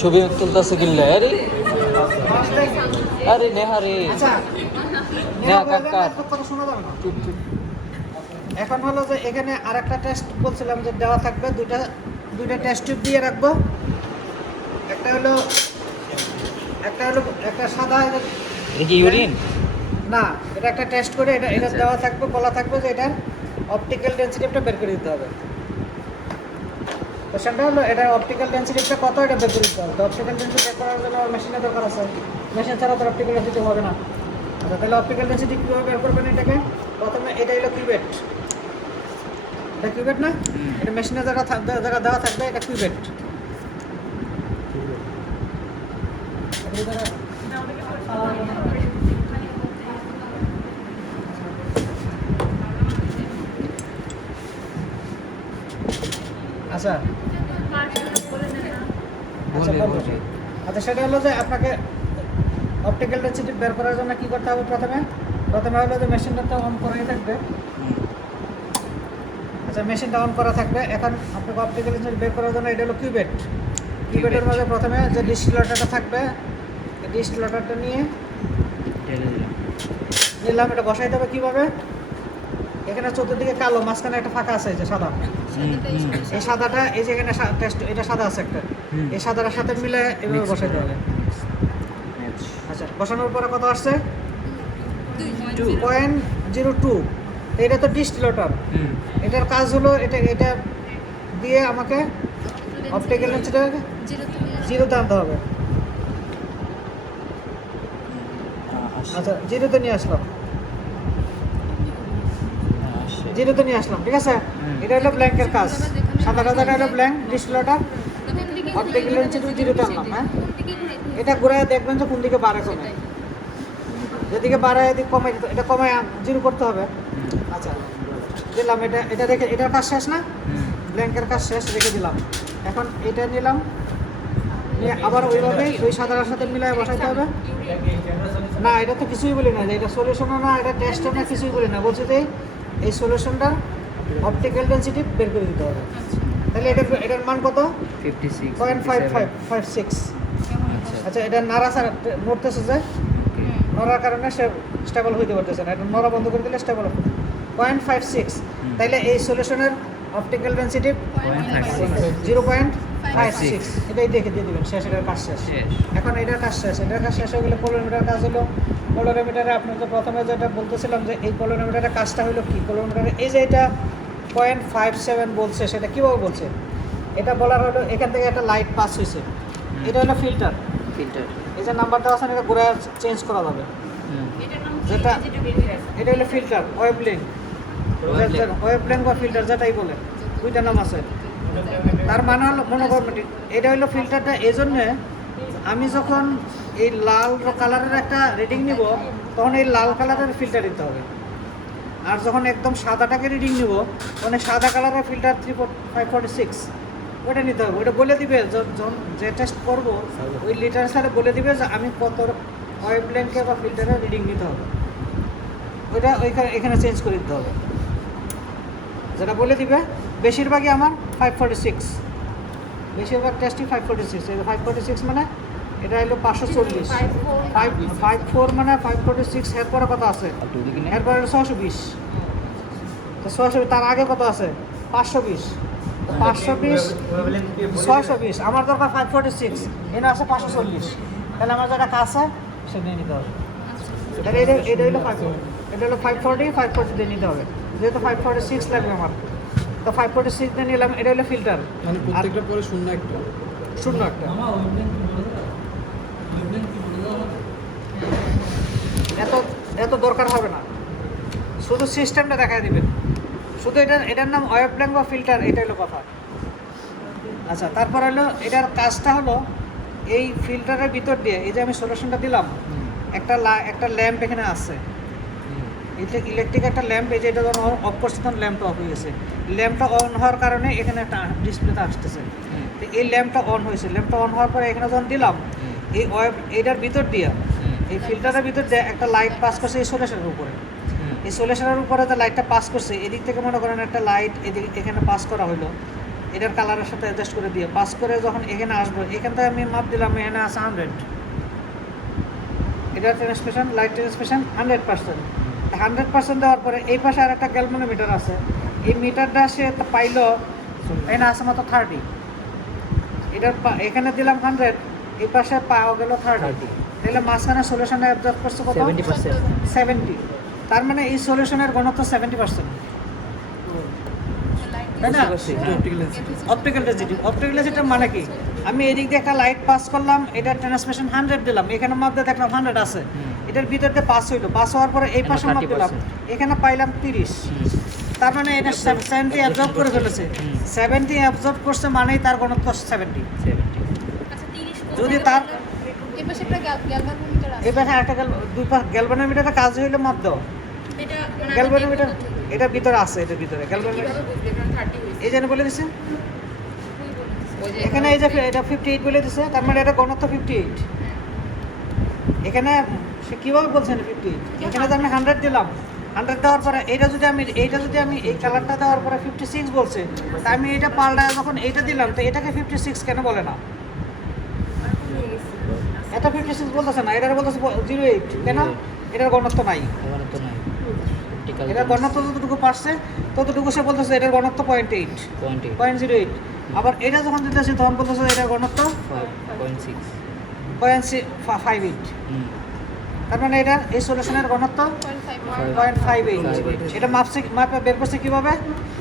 ছবি তুলতেছে কিনলে আরে আরে নেহা রে নেহা কাকার কথা শোনা যাবে না। এখন হলো যে এখানে আরেকটা টেস্ট বলছিলাম যে দেওয়া থাকবে, দুইটা টেস্ট টিউব দিয়ে রাখবো। একটা হলো একটা সাদা, এটা কি ইউরিন? না এটা একটা টেস্ট করে এটা দেওয়া থাকবে, বলা থাকবে যে এটার অপটিক্যাল ডেনসিটিটা বের করে দিতে হবে। কোশ্চেনটা হলো এটা অপটিক্যাল ডেনসিটিটা কত, এটা বের করে দিতে হবে। তো অপটিক্যাল ডেনসিটি বের করার জন্য মেশিনের দরকার আছে, মেশিন ছাড়া তো অপটিক্যাল ডেনসিটি হবে না। আচ্ছা তাহলে অপটিক্যাল ডেনসিটি কীভাবে বের করবেন এটাকে? প্রথমে এটা হলো কিউবেট, এটা কিউবেট না, এটা মেশিনের জায়গা দেওয়া থাকবে, এটা কিউবেট। আচ্ছা আচ্ছা বলবো। আচ্ছা সেটা হলো যে আপনাকে অপটিক্যাল ডেনসিটি বের করার জন্য কী করতে হবে? প্রথমে হলো যে মেশিনটা তো অন করাই থাকবে। আচ্ছা মেশিনটা অন করা থাকবে। এখন আপনাকে অপটিক্যাল ডেনসিটি বের করার জন্য এটা হলো কিউবেটের মধ্যে প্রথমে যে ডিস্টিলেটরটা থাকবে, এই ডিস্টিলেটরটা নিলাম, এটা বসাইতে হবে কীভাবে? এখানে চতুর্দিকে কালো, মাঝখানে একটা ফাঁকা আছে, যে সাদা, এই সাদাটা, এই যে এখানে এটা সাদা আছে একটা, এই সাদাটার সাথে মিলে এভাবে বসাইতে হবে। আচ্ছা বসানোর পরে কত আসছে? 2.02। এটা তো ডিস্টিলেটর, এটার কাজ হলো এটা দিয়ে আমাকে অপটিক্যাল ডেনসিটি জিরোতে আনতে হবে। আচ্ছা জিরোতে নিয়ে আসলাম, ঠিক আছে। এটা হলো ব্ল্যাঙ্কের কাজ, সাদাটা হলো ব্ল্যাঙ্ক ডিস্টিলেটর, অপটিক্যাল ডেনসিটি জিরোতে আনলাম। হ্যাঁ এটা ঘুরায় দেখবেন যে কোন দিকে বাড়ে কমে, যেদিকে বাড়ে এদিকে কমে, এটা কমায় জিরো করতে হবে। আচ্ছা দিলাম, এটা রেখে, এটার কাজ শেষ না, ব্ল্যাঙ্কের কাজ শেষ, রেখে দিলাম। এখন এটা নিলাম, নিয়ে আবার ওইভাবেই ওই সাদার সাথে মিলায় বসাইতে হবে। না এটা তো কিছুই বলি না, যে এটা সলিউশনও না, এটা টেস্টও না, কিছুই বলি না, বলছি যে এই সলিউশনটা অপটিক্যাল ডেনসিটি বের করে দিতে হবে। তাহলে এটার মান কত? 0.5556। আচ্ছা এটা নড়তেছে, যে নড়ার কারণে সে স্টেবল হইতে পারতেছে না, এটা নড়া বন্ধ করে দিলে স্টেবল হবে। 0.56, তাইলে এই সলিউশনের অপটিক্যাল ডেনসিটি 0.56, এটাই দেখে দিয়ে দেবেন, শেষ, এটার কাজ শেষ। এখন এটার কাজ শেষ হয়ে গেলে কোলোরিমিটার কাজ হলো। কোলোরিমিটারে আপনাদের প্রথমে যেটা বলতেছিলাম যে এই কোলোরিমিটারের কাজটা হলো কি, কোলোরিমিটারে এই যে এটা 0.57 বলছে, সেটা কীভাবে বলছে? এটা বলার হলো এখান থেকে একটা লাইট পাস হয়েছে, এটা হলো ফিল্টার। এই যে নাম্বারটা আছে এটা ঘুরে চেঞ্জ করা যাবে, যেটা এটা হলো ফিল্টার, ওয়েভলেংথ বা ফিল্টার যেটাই বলে, দুইটা নাম আছে। তার মানে হলো মনে করবেন এটা হলো ফিল্টারটা। এই জন্যে আমি যখন এই লাল কালারের একটা রিডিং নিব, তখন এই লাল কালারের ফিল্টার দিতে হবে। আর যখন একদম সাদাটাকে রিডিং নিব, তখন সাদা কালারের ফিল্টার 3546 ওটা নিতে হবে। ওটা বলে দিবে যখন যে টেস্ট করবো, ওই লিটারেচারে বলে দিবে যে আমি কত ওয়েভলেংথে বা ফিল্টারের রিডিং নিতে হবে, ওইটা এখানে চেঞ্জ করে দিতে হবে, যেটা বলে দিবে। বেশিরভাগই আমার 546, বেশিরভাগ টেস্টই 546। এই 546 মানে এটা হলো 540, 554 মানে 546, এরপরে কত আছে? এরপরে 620, তো 620, তার আগে কত আছে? 520, 620, আমার দরকার 546, এনে আছে 540, তাহলে আমার যেটা কাজ আছে সেটা নিয়ে নিতে হবে। তাহলে এটা হলো 540 দিয়ে নিতে হবে, যেহেতু 546 লাগবে আমার, তো 546 দিয়ে নিলাম। এটা হলো ফিল্টার, মানে প্রত্যেকটা পরে শূন্য একটা। এত দরকার হবে না, শুধু সিস্টেমটা দেখায় দিবেন, শুধু এটার নাম ওয়েভলেংথ বা ফিল্টার, এটা হলো কথা। আচ্ছা তারপর হলো এটার কাজটা হলো এই ফিল্টারের ভিতর দিয়ে, এই যে আমি সলিউশনটা দিলাম, একটা ল্যাম্প এখানে আছে, ইলেকট্রিক একটা ল্যাম্প, এই যে এটা যখন অফ করছে তখন ল্যাম্পটা অফ হয়ে গেছে। ল্যাম্পটা অন হওয়ার কারণে এখানে একটা ডিসপ্লেতে আসতেছে, তো এই ল্যাম্পটা অন হয়েছে। ল্যাম্পটা অন হওয়ার পরে এখানে যখন দিলাম, এইটার ভিতর দিয়ে, এই ফিল্টারের ভিতর দিয়ে একটা লাইট পাস করছে এই সলিউশনের উপরে। এই সলিউশনের উপরে যে লাইটটা পাস করছে, এদিক থেকে মনে করেন একটা লাইট এখানে পাস করা হলো, এটার কালারের সাথে অ্যাডজাস্ট করে দিয়ে পাস করে যখন এখানে আসবো, এখান থেকে আমি মাপ দিলাম এখানে আছে 100। এটার ট্রান্সমিশন লাইট ট্রান্সমিশন 100%। 100% দেওয়ার পরে এই পাশে আর একটা গ্যালভানোমিটার আছে, এই মিটারটা সে পাইলো এখানে আছে মাত্র 30। এটার এখানে দিলাম 100, এই পাশে পাওয়া গেল 30। তাহলে মাঝখানে সলিউশনে অ্যাবজর্ব করছে কত? 70%। 70। তার মানে এই সলিউশনের ঘনত্ব 70%, তাই না? Optical density. অপটিক্যাল ডেন্সিটি মানে কি? আমি এদিক দিয়ে একটা লাইট পাস করলাম, এটার ট্রান্সমিশন 100 দিলাম, এখানে মাপ দিয়ে দেখলাম 100 আছে, এটার ভিতর দিয়ে পাস হইলো, পাস হওয়ার পরে এই পাশে মাপ দিলাম, এখানে পাইলাম 30। তার মানে এটা 70 অ্যাবজর্ব করে ফেলেছে। 70 অ্যাবজর্ব করছে মানেই তার ঘনত্ব 70। যদি তার এই পাশে একটা দুই পাশ গ্যালভানোমিটারের কাজ হইলো মাপ দাও। গ্যালভানোমিটার এটার ভিতরে আছে, এটার ভিতরে গ্যালভানোমিটার এই জন্য বলে দিছে এখানে, এই যে এটা 58 বলে দিছে, তার মানে এটা ঘনত্ব 58। এখানে সে কীভাবে বলছেন 58? এখানে তো আমি 100 দিলাম, 100 দেওয়ার পরে এইটা যদি আমি এই কালারটা দেওয়ার পরে 56 বলছে, তা আমি এটা পাল্টায় যখন এইটা দিলাম, তো এটাকে 56 কেন বলে না? এটা 56 বলতেছে না, এটার বলতেছে 08। কেন? এটার ঘনত্ব নাই। এটার ঘনত্ব যতটুকু পারছে ততটুকু সে বলতেছে এটার ঘনত্ব 0.08। আবার এটা যখন দিতেছি তখন বলতেছে এটার ঘনত্ব 0.58। তার মানে এটা এই সলিউশনের ঘনত্ব 0.58। এটা মাপে বের করছে কিভাবে?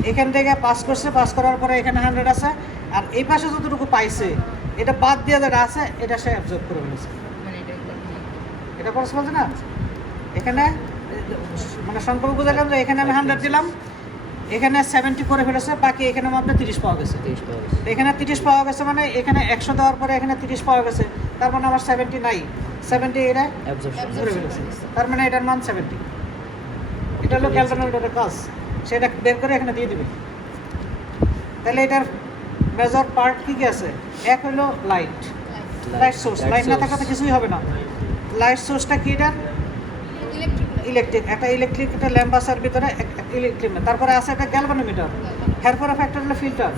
এখান থেকে পাস করছে, পাস করার পরে এখানে 100 আছে, আর এই পাশে যতটুকু পাইছে এটা বাদ দিয়ে যেটা আছে এটা সে অ্যাবজর্ব করে ফেলেছে। এটা খরচ বলছে না? এখানে মানে সংখ্যা বুঝালাম যে এখানে আমি 100 দিলাম, এখানে 70 করে ফেলেছে, বাকি এখানে মাপটা 30 পাওয়া গেছে। এখানে 30 পাওয়া গেছে মানে এখানে 100 দেওয়ার পরে এখানে 30 পাওয়া গেছে, তার মানে আমার 70 নাই, 70 এটা অ্যাবজর্ব করে ফেলেছে, তার মানে এটার মান 70। এটা হলো গ্যালভানোমিটারের কাজ, সেটা বের করে এখানে দিয়ে দিবে। তাহলে এটার মেজর পার্ট কী কী আছে? এক হলো লাইট সোর্স। লাইট না থাকাতে কিছুই হবে না। লাইট সোর্সটা কি? এটা ইলেকট্রিক, একটা ল্যাম্প আছে এর ভিতরে, ইলেকট্রিক। তারপরে আছে একটা গ্যালভানোমিটার, এরপরে ফ্যাক্টর হলো ফিল্টার।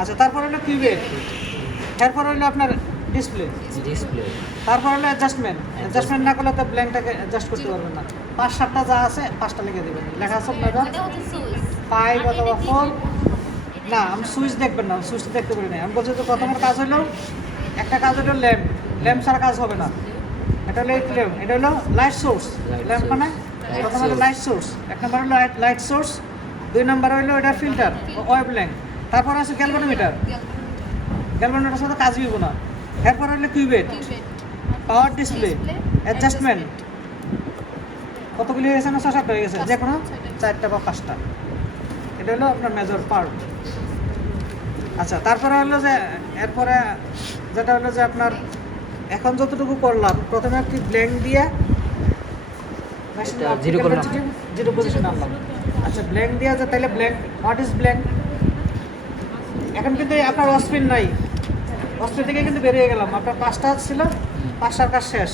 আচ্ছা, তারপরে হলো কিউবেট, এরপরে হলো আপনার ডিসপ্লে, তারপর হলো অ্যাডজাস্টমেন্ট না করলে তো ব্ল্যাঙ্কটাকে অ্যাডজাস্ট করতে পারবেন না। 5-7টা যা আছে 5টা লিখে দেবেন, লেখা আছে আপনারা 5 অথবা 4। না, আমি সুইচ দেখবেন না, সুইচটা দেখতে পারি না। আমি বলছি যে প্রথমের কাজ হলো, একটা কাজ হলো ল্যাম্প ছাড়া কাজ হবে না। এটা হলো ল্যাম্প, এটা হলো লাইট সোর্স। ল্যাম্প মানে প্রথমে হলো লাইট সোর্স, 1 নম্বর হলো লাইট সোর্স, 2 নম্বর হলো এটা ফিল্টার ওয়েভলেংথ, তারপর আছে গ্যালভানোমিটার। গ্যালভানোমিটারের সাথে কাজ হইব না। এরপর হলো কিউবেট, পাওয়ার ডিসপ্লে, অ্যাডজাস্টমেন্ট। কতগুলি হয়ে গেছে না? 6-7টা হয়ে গেছে, যে কোনো 4টা বা 5টা। এটা হলো আপনার মেজর পার্ট। আচ্ছা, তারপরে হলো যে এরপরে যেটা হলো যে আপনার এখন যতটুকু করলাম, প্রথমে একটি ব্ল্যাঙ্ক দিয়ে জিরো পজিশন আনলাম। আচ্ছা, ব্ল্যাঙ্ক দিয়ে যে তাহলে ব্ল্যাঙ্ক, হোয়াট ইজ ব্ল্যাঙ্ক? এখন কিন্তু আপনার অস্পিন নাই, অস্পিন থেকে কিন্তু বেরিয়ে গেলাম। আপনার 5টা ছিল, 5টার কাজ শেষ।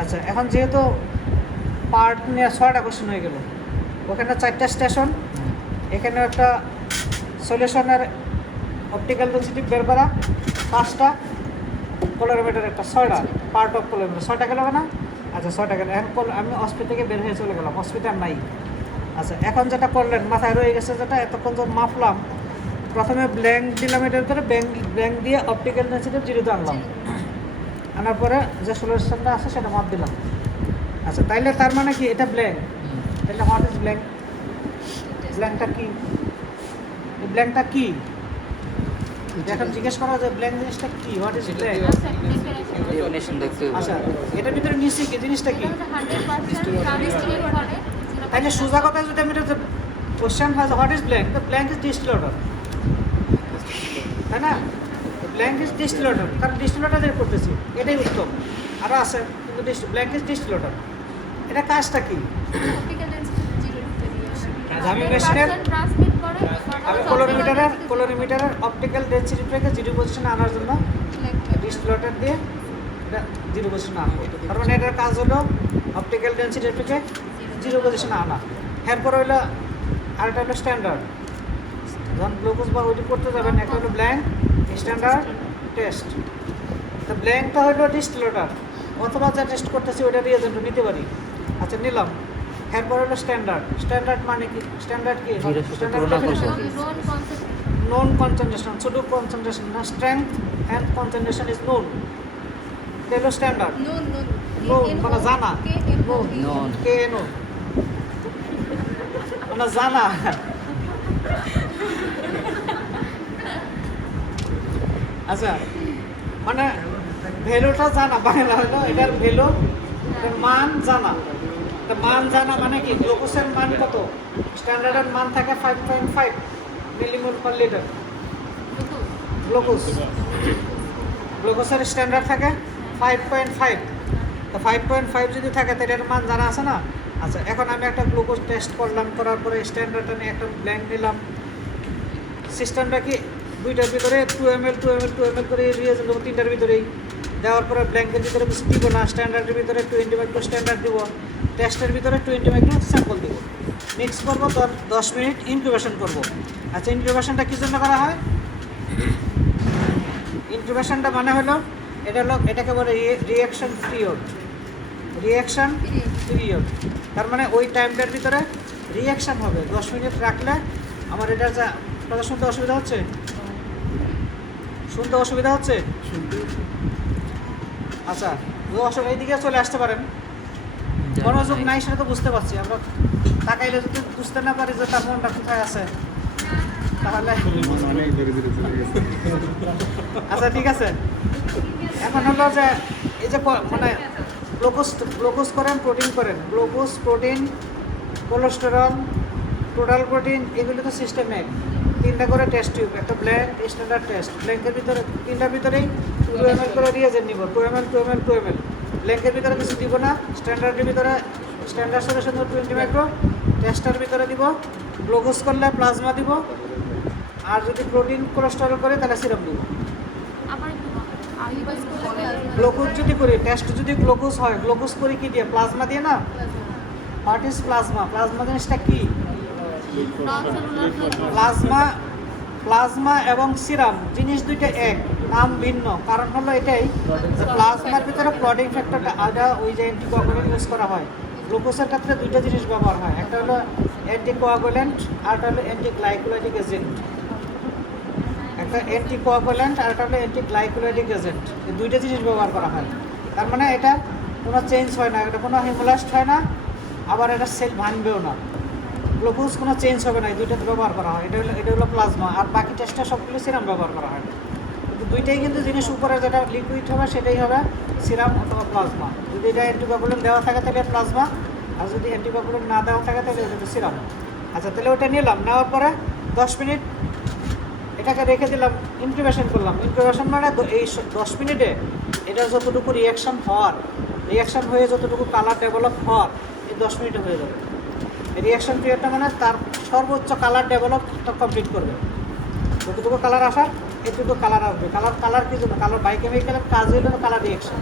আচ্ছা, এখন যেহেতু পার্ট নিয়ে 6টা কোশ্চেন হয়ে গেল, ওখানে 4টা স্টেশন, এখানে একটা সলিউশনের অপটিক্যাল ডেন্সিটি বের করা, 5টা পোলারোমিটার, একটা 6টা পার্ট অফ পোলারোমিটার, 6টা গেল না? আচ্ছা, 6টা গেল। এখন আমি অস্পিন থেকে বের হয়ে চলে গেলাম, হসপিটাল নাই। আচ্ছা, এখন যেটা করলেন, মাথায় রয়ে গেছে যেটা এতক্ষণ যখন মাপলাম, প্রথমে ব্ল্যাঙ্ক দিলাম, এটার ভিতরে ব্ল্যাঙ্ক দিয়ে অপটিক্যাল ডেন্সিটি 0-তে আনলাম, আনার পরে যে সলিউশনটা আছে সেটা মাপ দিলাম। আচ্ছা, তাইলে তার মানে কি? এটা ব্ল্যাঙ্ক। তাহলে হোয়াট ইজ ব্ল্যাঙ্ক? ব্ল্যাঙ্কটা কি? ব্ল্যাঙ্কটা কি? এখন জিজ্ঞেস করা যে ব্ল্যাঙ্ক জিনিসটা কি, হোয়াট ইজ ব্ল্যাঙ্ক? আচ্ছা, এটার ভিতরে নিশ্চয়ই কি জিনিসটা কি? তাইলে সোজা কথা যদি আমি এটা কোশ্চেন হয় হোয়াট ইজ ব্ল্যাঙ্ক, তো ব্ল্যাঙ্ক ইজ ডিস্টিল অর্ডার, তাই না? ব্ল্যাঙ্ক ইজ ডিস্টিল অর্ডার, কারণ ডিস্টিল অর্ডার যেটা করতেছি এটাই উত্তম। আরও আছে কিন্তু ব্ল্যাঙ্ক ইজ ডিস্টিল অর্ডার। এটা কাজটা কি? আমি মেশিনের কোলোরিমিটারের অপটিক্যাল ডেন্সিটিটাকে 0 পজিশনে আনার জন্য ডিস্টিল অর্ডার দিয়ে এটা 0 পজিশনে আনবো। তার মানে এটার কাজ হলো অপটিক্যাল ডেন্সিটিটাকে 0 পজিশনে আনা। এরপর হইলো আরেকটা হলো স্ট্যান্ডার্ড। যখন গ্লুকোজ বা ওইটি করতে যাবেন, একটা হলো ব্ল্যাঙ্ক, স্ট্যান্ডার্ড, টেস্ট। তো ব্ল্যাঙ্কটা হলো ডিস্টিলেটর, অথবা যা টেস্ট করতেছি ওইটা রিয়েজেন্ট নিতে পারি। আচ্ছা নিলাম। এরপর হলো স্ট্যান্ডার্ড। স্ট্যান্ডার্ড মানে কি? স্ট্যান্ডার্ড কি? জিরোর সাথে স্ট্যান্ডার্ড তুলনা করবো। ডেফিনিশন known concentration, শুধু concentration না, strength and concentration is known, এটা হলো স্ট্যান্ডার্ড। known মানে জানা, Known. KNO মানে জানা। আচ্ছা মানে ভ্যালুটা জানা, বাংলা হলো এটার ভ্যালু, এটার মান জানা। তা মান জানা মানে কি? গ্লুকোজের মান কত? স্ট্যান্ডার্ডের মান থাকে 5.5 মিলিমোল পার লিটার। গ্লুকোজের স্ট্যান্ডার্ড থাকে 5.5। তো 5.5 যদি থাকে তাহলে এর মান জানা আছে না? আচ্ছা এখন আমি একটা গ্লুকোজ টেস্ট করলাম, করার পরে স্ট্যান্ডার্ডটা নিয়ে একটা ব্ল্যাঙ্ক নিলাম। সিস্টেমটা কি? দুইটার ভিতরে 2 ml করে রিয়েজেন্ট দেবো, তিনটার ভিতরেই দেওয়ার পরে ব্ল্যাঙ্কের ভিতরে কিছু দিব না, স্ট্যান্ডার্ডের ভিতরে 20 মাইক্রো স্ট্যান্ডার্ড দিব, টেস্টের ভিতরে 20 মাইক্রো স্যাম্পল দিব। মিক্স করবো, 10 মিনিট ইনকিউবেশন করবো। আচ্ছা ইনকিউবেশনটা কী জন্য করা হয়? ইনকিউবেশনটা মানে হলো এটাকে বলে রিঅ্যাকশন পিরিয়ড। রিঅ্যাকশন পিরিয়ড তার মানে ওই টাইমটার ভিতরে রিঅ্যাকশন হবে। 10 মিনিট রাখলে আমার এটা যা কথা শুনতে অসুবিধা হচ্ছে? আচ্ছা এইদিকে চলে আসতে পারেন। মনোযোগ নাই সেটা তো বুঝতে পারছি, আমরা তাকাইলে যদি বুঝতে না পারি যে তার মনটা কোথায় আছে তাহলে। আচ্ছা ঠিক আছে, এখন হলো যে এই যে মানে গ্লুকোজ করেন, প্রোটিন করেন, glucose, protein, cholesterol, total protein, এগুলো তো সিস্টেম এক। 3টা করে টেস্ট টিউব, একটা ব্ল্যাঙ্ক, স্ট্যান্ডার্ড টেস্ট। ব্ল্যাঙ্কের ভিতরে 3টার ভিতরেই 2 ml করে রিয়েজেন্ট নিব, 2 ml। ব্ল্যাঙ্কের ভিতরে কিছু দিব না, স্ট্যান্ডার্ডের ভিতরে স্ট্যান্ডার্ড সলিউশন 20 মাইক্রো, টেস্টার ভিতরে দিব। গ্লুকোজ করলে প্লাজমা দিব, আর যদি প্রোটিন কোলেস্টেরল করে তাহলে সিরাম দিব। গ্লুকোজ যদি করি, টেস্ট যদি গ্লুকোজ হয়, গ্লুকোজ করি কি দিয়ে? প্লাজমা দিয়ে না? What is plasma? প্লাজমা জিনিসটা কি? প্লাজমা এবং সিরাম জিনিস দুইটা এক, নাম ভিন্ন। কারণ হলো এটাই যে প্লাজমার ভিতরে ক্লটিং ফ্যাক্টরটা আলাদা, ওই যে অ্যান্টিকোয়াগুলেন্ট ইউজ করা হয়। গ্লুকোজের ক্ষেত্রে দুইটা জিনিস ব্যবহার হয়, একটা হলো অ্যান্টিকোয়াগুলেন্ট আর একটা হলো অ্যান্টিগ্লাইকোলাইটিক এজেন্ট। একটা অ্যান্টিকোয়াগুলেন্ট আর একটা হলো অ্যান্টিগ্লাইকোলাইটিক এজেন্ট, এই দুইটা জিনিস ব্যবহার করা হয়। তার মানে এটা কোনো চেঞ্জ হয় না, এটা কোনো হিমোলাস্ট হয় না, আবার এটা সেল ভাঙবেও না। গ্লুকোজ কোনো চেঞ্জ হবে না, এই দুইটাতে ব্যবহার করা হয়। এটা হলো প্লাজমা, আর বাকি টেস্টটা সবগুলো সিরাম ব্যবহার করা হয়। কিন্তু দুইটাই কিন্তু জিনিস উপরে যেটা লিকুইড হবে সেটাই হবে সিরাম অথবা প্লাজমা। যদি এটা অ্যান্টিকোয়াগুলেন্ট দেওয়া থাকে তাহলে প্লাজমা, আর যদি অ্যান্টিকোয়াগুলেন্ট না দেওয়া থাকে তাহলে এটা সিরাম। আচ্ছা তাহলে ওটা নিলাম, নেওয়ার পরে 10 মিনিট এটাকে রেখে দিলাম, ইনকিউবেশন করলাম। ইনকিউবেশন মানে এই 10 মিনিটে এটা যতটুকু রিঅ্যাকশন হয়ে যতটুকু কালার ডেভেলপ হওয়ার, এই 10 মিনিটে হয়ে যাবে। রিঅ্যাকশন পিরিয়ডটা মানে তার সর্বোচ্চ কালার ডেভেলপটা কমপ্লিট করবে। যতটুকু কালার আসার এতটুকু কালার আসবে। কালার কি জন্য? কালার বায়োকেমিক্যালের কাজ হলো কালার রিঅ্যাকশন,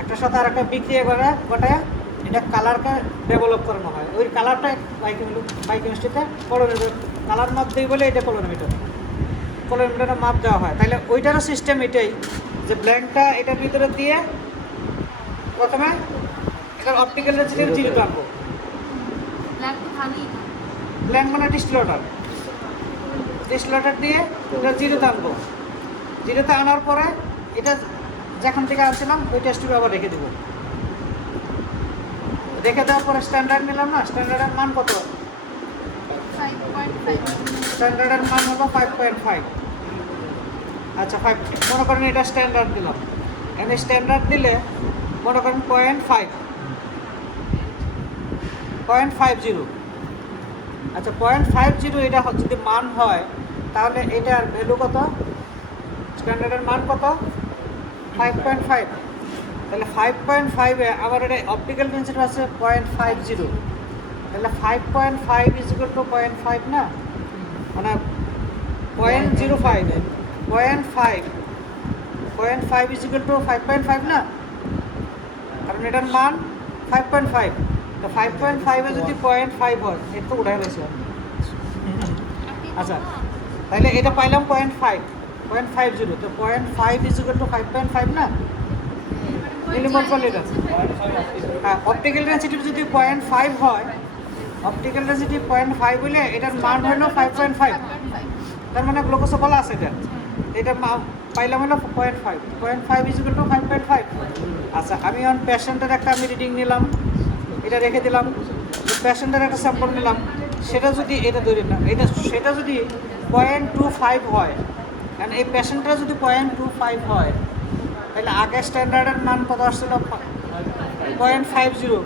একটার সাথে আর একটা বিক্রিয়া ঘটায় এটা কালারকে ডেভেলপ করানো হয়। ওই কালারটা বায়োকেমিস্ট্রিতে কলোরিমিটার কালার মাপ দেই বলে এটা কলোরিমিটারের মাপ দেওয়া হয়। তাহলে ওইটারও সিস্টেম এটাই যে ব্ল্যাঙ্কটা এটার ভিতরে দিয়ে প্রথমে এটার অপটিক্যাল রেঞ্জের জিরোতে আনবো। ব্ল্যাঙ্ক মানে ডিস্টিলেটর দিয়ে এটা জিরোতে আনবো। জিরোতে আনার পরে এটা যেখান থেকে আনছিলাম ওই টেস্টটিকে আবার রেখে দেবো। রেখে দেওয়ার পরে স্ট্যান্ডার্ড নিলাম না, স্ট্যান্ডার্ডের মান কত? 5.5। স্ট্যান্ডার্ডের মান হলো 5.5। আচ্ছা 5 মনে করেন এটা স্ট্যান্ডার্ড দিলাম। এখানে স্ট্যান্ডার্ড দিলে মনে করেন 0.50। আচ্ছা 0.50 এটা যদি মান হয় তাহলে এটার ভ্যালু কত? স্ট্যান্ডার্ডের মান কত? 5.5। তাহলে 5.5-এ আবার এটা অপটিক্যাল ডেনসিটি আছে 0.50। তাহলে 5.5 = 0.5 না, মানে 0.05 0.5 = 5.5 না, কারণ এটার মান 5.5। তো 5.5-এ যদি 0.5 হয় এটা তো উঠাই গেছে। আচ্ছা, তাহলে এটা পাইলাম 0.50 তো 0.5 ইজ ইকুয়াল টু 5.5 না মিলিমোল পার লিটার। হ্যাঁ, অপটিক্যাল ডেনসিটি যদি 0.5 হয়, অপটিক্যাল ডেনসিটি 0.5 হলে এটার মান হলো 5.5, তার মানে গ্লুকোজে বলা আছে এটা পাইলাম হলো 0.5 ইজ ইকুয়াল টু 5.5। আচ্ছা, আমি এখন পেশেন্টের একটা আমি রিডিং নিলাম, এটা রেখে দিলাম, পেশেন্টের একটা স্যাম্পল নিলাম, সেটা যদি এটা ধরি না, সেটা যদি 0.25 হয়, কারণ এই পেশেন্টটা যদি 0.25 হয়, তাহলে আগের স্ট্যান্ডার্ডের মান কত আসছিল 0.50,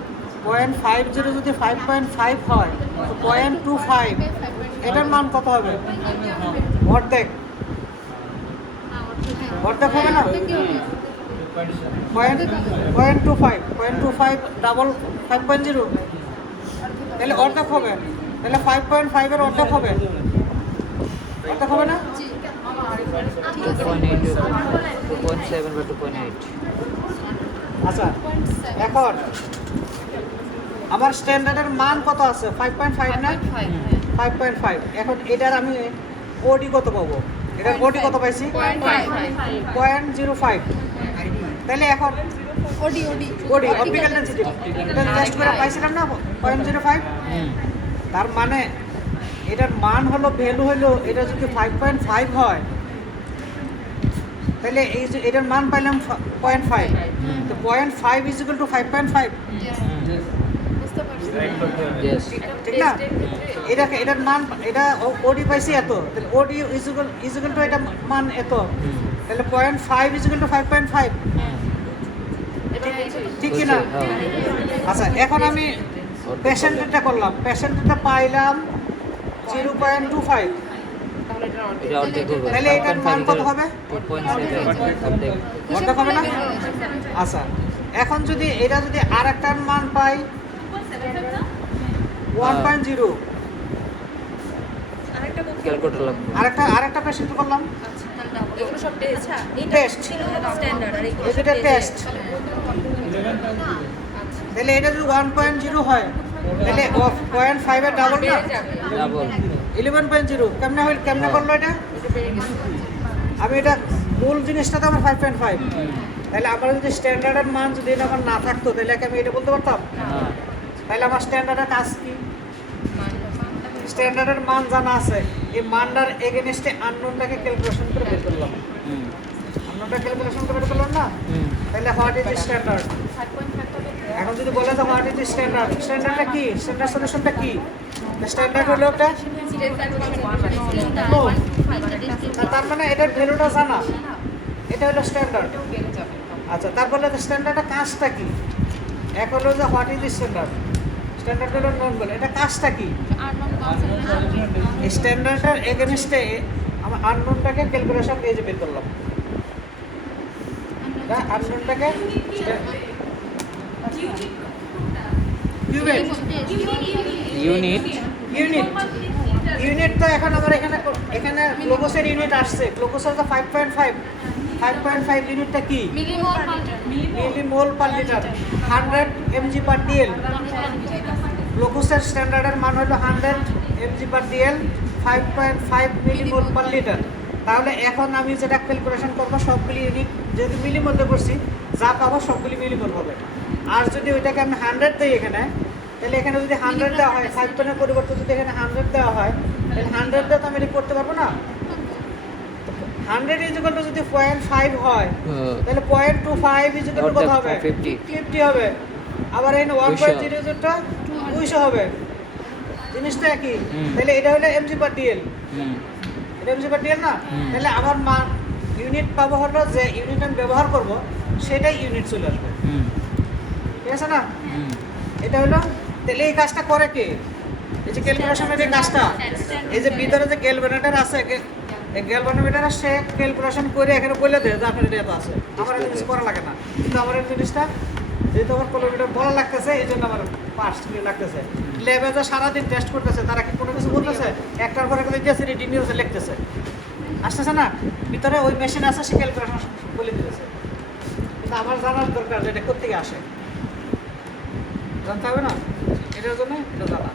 0.50 যদি 5.5 হয় তো 0.25 এটার মান কত হবে? অর্ধেক হবে না? 0.25 ডাবল 5.0, তাহলে অর্ধেক হবে, তাহলে 5.5 এর অর্ধেক হবে না? 2.8, 2.7 বা 2.8। আচ্ছা, এখন আমার স্ট্যান্ডার্ডের মান কত আছে? 5.5 না? 5.5। এখন এটার আমি ওডি কত পাবো? এটার ওডি কত পাইছি? 0.05। তাহলে এখন ওডি অপটিক্যাল ডেনসিটি এটা টেস্ট করে পাইছিলাম না 0.05। তার মানে এটার মান হলো, ভ্যালু হলো, এটা যদি 5.5 হয় তাহলে এই যে এটার মান পাইলাম 0.5, তো 0.5 ইজ ইকুয়াল টু 5.5, Yes. ঠিক না? এটার মান, এটা ওডি পাইছি এত, তাহলে ওডি ইজ ইকুয়াল টু এটা মান এত, তাহলে 0.5 ইজ ইকুয়াল টু 5.5, ঠিক কি না? আচ্ছা, এখন আমি পেশেন্টটা করলাম, পেশেন্টটা পাইলাম 0.25, এটা অর্ধেক হবে। তাহলে এটার মান কত হবে? 2.7 অর্ধেক। অর্ধেক হবে না? আচ্ছা, এখন যদি এটা যদি আর একটার মান পাই 1.0, ক্যালকুলেটর লাগবে। আরেকটা পেশেন্ট করলাম, এগুলো সব টেস্ট। টেস্ট, স্ট্যান্ডার্ড আর এগুলো এটা টেস্ট, তাহলে এটা যদি 1.0 হয় তাহলে 0.5 এর ডাবল না? ডাবল। 11.0। কেমনে করলো এটা? আমি এটা মূল জিনিসটা তো আমার 5.5, তাহলে আমার যদি স্ট্যান্ডার্ডের মান যদি এটা আমার না থাকতো তাহলে কি আমি এটা বলতে পারতাম? হ্যাঁ। তাহলে আমার স্ট্যান্ডার্ডের কাজ কি? স্ট্যান্ডার্ডের মান জানা আছে, এই মানটার এগেনস্টে আননোনটাকে ক্যালকুলেশন করে বের করলাম, হুম। আননোনটা ক্যালকুলেশন করে বের করলাম না? তাহলে হোয়াট ইজ স্ট্যান্ডার্ড? এখন যদি বলে যে হোয়াট ইজ স্ট্যান্ডার্ড, স্ট্যান্ডার্ডটা কি? স্ট্যান্ডার্ড সলিউশনটা কি? স্ট্যান্ডার্ড হলো একটা, তার মানে এটার ভ্যালুটা জানা, এটা হলো স্ট্যান্ডার্ড। আচ্ছা, তারপরে স্ট্যান্ডার্ডের কাজটা কি? এক হলো যে হোয়াট ইজ স্ট্যান্ডার্ড, স্ট্যান্ডার্ড হলো নন বলে, এটা কাজটা কি? স্ট্যান্ডার্ডের এগেনস্টে আমরা আননোনটাকে ক্যালকুলেশন দিয়ে যে বের করলাম, আননোনটাকে ইউনিট। ইউনিট তো এখন আমার এখানে গ্লুকোজের ইউনিট আসছে, গ্লুকোজের তো 5.5 ইউনিটটা কি? মিলিমোল পার লিটার, 100 mg পার ডিএল। গ্লুকোজের স্ট্যান্ডার্ডের মান হলো 100 mg পার ডিএল, 5.5 মিলিমোল পার লিটার। তাহলে এখন আমি যেটা ক্যালকুলেশন করবো সবগুলি ইউনিট যেহেতু মিলিমোলে করছি, যা পাবো সবগুলি মিলিমোল হবে। আর যদি ওইটাকে আমি 100 দিই এখানে, তাহলে এখানে যদি 100 দেওয়া হয়, 5 পরিবর্তে যদি এখানে 100 দেওয়া হয়, তাহলে 100 দিয়ে তো আমি এটা করতে পারবো না। 100 ইজ ইকুয়াল টু যদি 0.5 হয় তাহলে 0.25 ইজ ইকুয়াল টু কত হবে? 50 হবে। আবার এই 1.0টা 200 হবে, জিনিসটা একই। তাহলে এটা হলো mg পার ডিএল, এটা mg পার ডিএল না? তাহলে আমার মান ইউনিট পাবো হলো যে ইউনিট আমি ব্যবহার করব সেটাই ইউনিট চলে আসবে, ঠিক আছে না? এটা হলো, তাহলে এই কাজটা করে কে? এই যে ক্যালকুলেশনের যে কাজটা, এই যে ভিতরে যে ক্যালকুলেটর আছে, এই ক্যালকুলেটর সে ক্যালকুলেশন করে এখানে বলে দেয় যে আপনার এটা আছে, আমার এই জিনিস করা লাগে না। কিন্তু আমার এই জিনিসটা যেহেতু আমার ক্যালকুলেটর বলা লাগতেছে, এই জন্য আমার পাস লাগতেছে। ল্যাবে যে সারাদিন টেস্ট করতেছে তারা কি কোনো কিছু বলতেছে? একটার পরে একটা দিতেছে, রিডিং নিউজে লিখতেছে, আসতেছে না? ভিতরে ওই মেশিন আছে, সে ক্যালকুলেশন বলে দিতেছে। কিন্তু আমার জানার দরকার যে এটা কোথেকে আসে, জানতে হবে না? এটার জন্য এটা জানা।